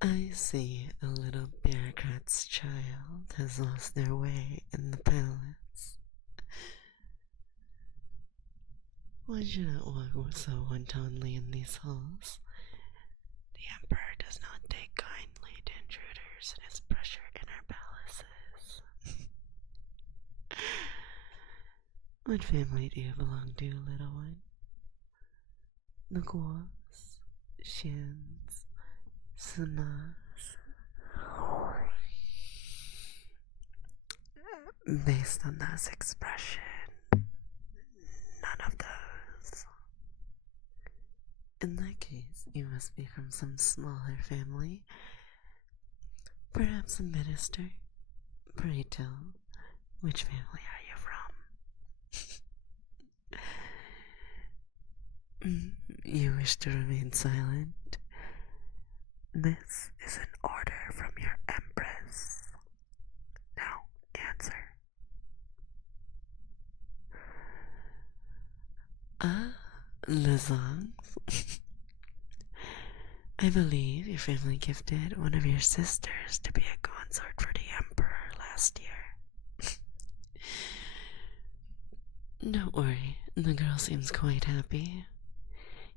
I see a little bureaucrat's child has lost their way in the palace. Why should not walk so wantonly in these halls? The Emperor does not take kindly to intruders and his pressure in our palaces. What family do you belong to, little one? The Guos, Shins, Samas. Based on those expressions, none of those. In that case, you must be from some smaller family. Perhaps a minister. Pray tell, which family are you from? You wish to remain silent? This is an order from your Empress. Now answer. Lizangs. I believe your family gifted one of your sisters to be a consort for the Emperor last year. Don't worry, the girl seems quite happy.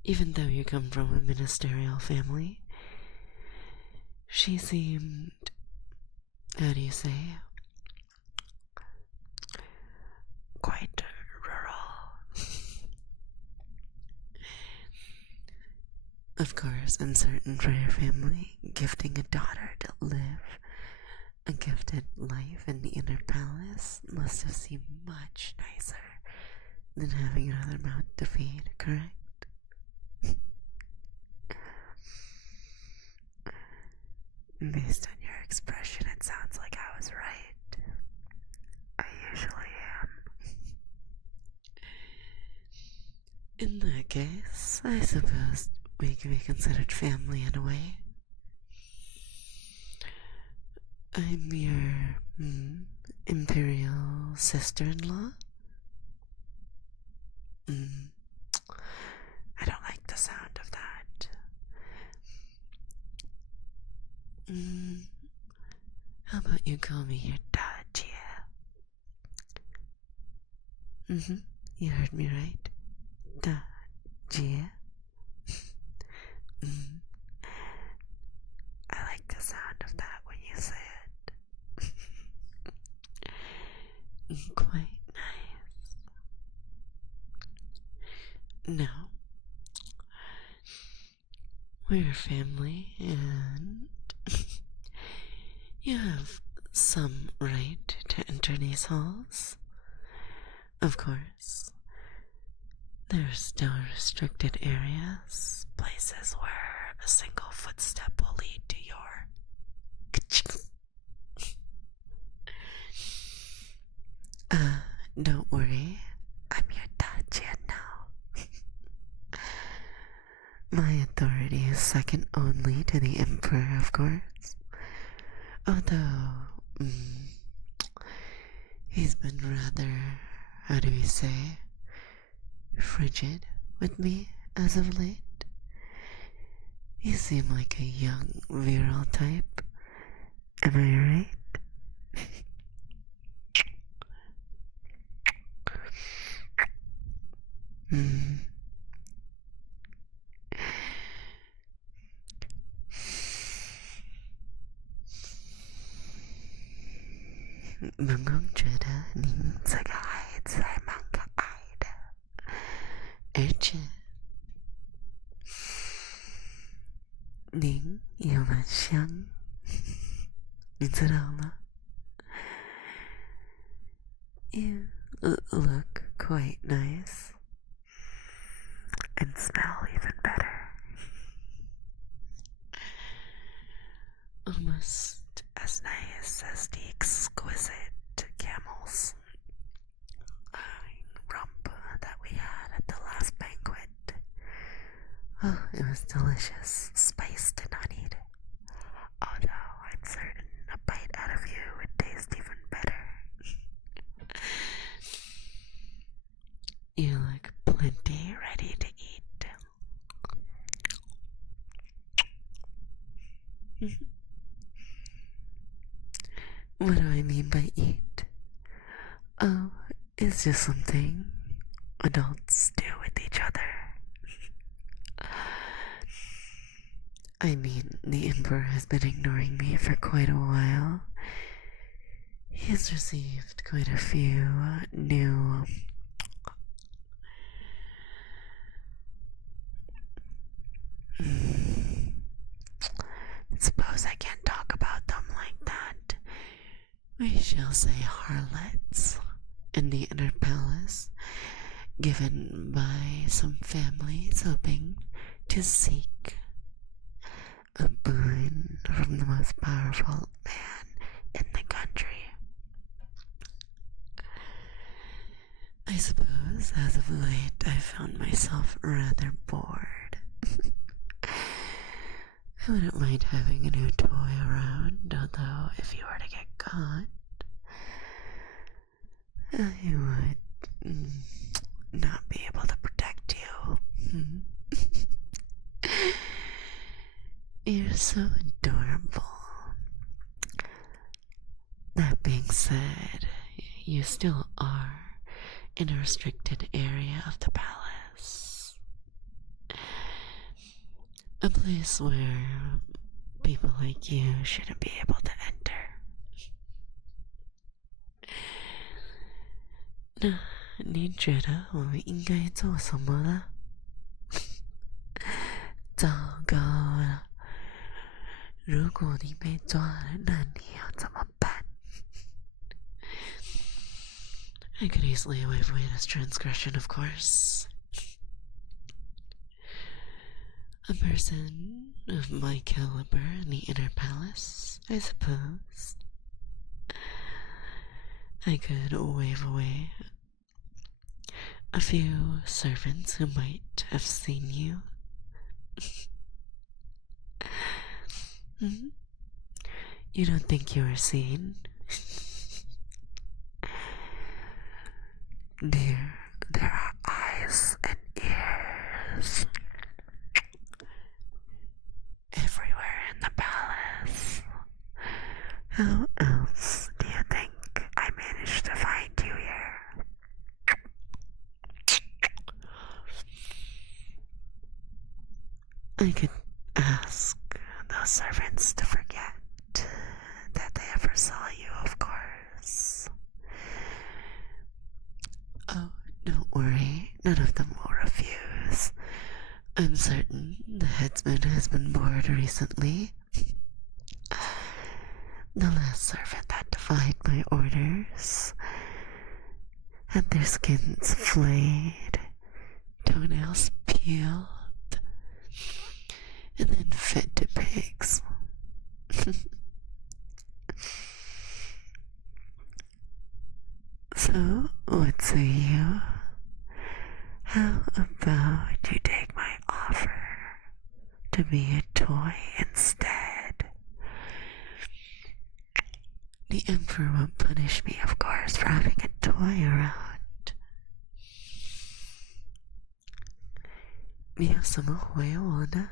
Even though you come from a ministerial family, she seemed, how do you say, quite rural. Of course, I'm certain for your family, gifting a daughter to live a gifted life in the inner palace must have seemed much nicer than having another mouth to feed, correct? Based on your expression, it sounds like I was right. I usually am. In that case, I suppose we can be considered family in a way. I'm your Imperial sister-in-law. I don't like the sound of that. How about you call me your Dajia? You heard me right. Dajia. I like the sound of that when you say it. Quite nice. Now, we're a family and you have some right to enter these halls. Of course, there are still restricted areas, places where a single footstep will lead to your don't worry, I'm your Dacia now. My authority is second only to the Emperor, of course. Although, he's been rather, how do we say, frigid with me as of late. You seem like a young, virile type. Am I right? Mình không觉得您这个孩子还蛮可爱的，而且您也蛮香，你知道吗？ You look quite nice and smell even better. Almost as nice as the exquisite camel's rump that we had at the last banquet. Oh, it was delicious, spiced and honeyed. Although I'm certain a bite out of you would taste even better. You look plenty ready to eat. What do I mean by eat? Oh, it's just something adults do with each other. I mean, the Emperor has been ignoring me for quite a while. He has received quite a few new suppose I can't talk about them like that. We shall say harlots in the inner palace, given by some families hoping to seek a boon from the most powerful man in the country. I suppose as of late I found myself rather bored. I wouldn't mind having a new toy around, although if you were to get caught, I would not be able to protect you. You're so adorable. That being said, you still are in a restricted area of the palace. A place where people like you shouldn't be able to enter. 那你觉得我们应该做什么呢？糟糕了，如果你被抓了，那你要怎么办？ I could easily avoid this transgression, of course. A person of my caliber in the inner palace, I suppose. I could wave away a few servants who might have seen you. You don't think you were seen? Dear, there are eyes and ears everywhere in the palace. How else do you think I managed to find you here? I could ask those servants to forget that they ever saw you, of course. Oh, don't worry, none of them will refuse. I'm certain the headsman has been bored recently. The last servant that defied my orders had their skins flayed, toenails peeled, and then fed to pigs. So, what say you? How about you take my offer to be a toy instead? The Emperor won't punish me, of course, for having a toy around. 你有什么回我呢?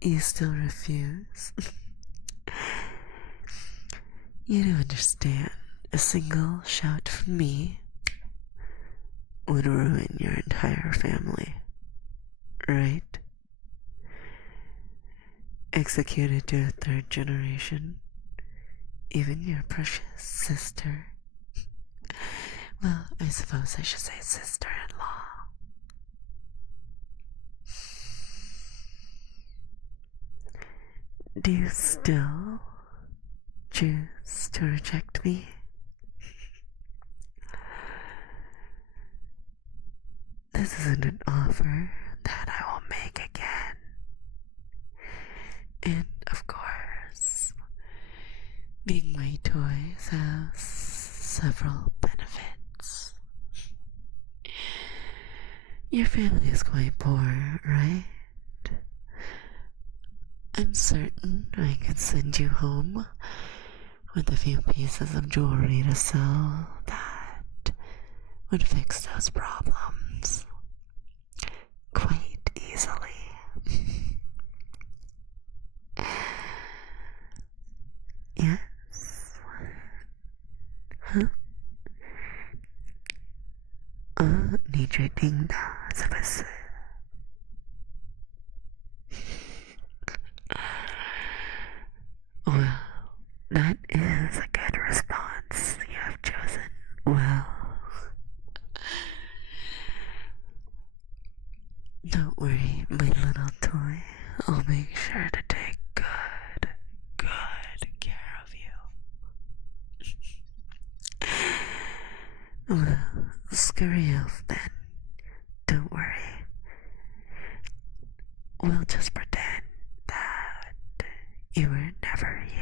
You still refuse? You do understand, a single shout from me would ruin your entire family, right? Executed to a third generation, even your precious sister. Well, I suppose I should say sister-in-law. Do you still choose to reject me? This isn't an offer that I will make again. And of course, being my toys has several benefits. Your family is quite poor, right? I'm certain I could send you home with a few pieces of jewelry to sell that would fix those problems quite easily. Interrogating submissive. Well, that is a good response. You have chosen well. Don't worry, my little toy. I'll make sure to take good care of you. Well, scurry off then. Don't worry. We'll just pretend that you were never here.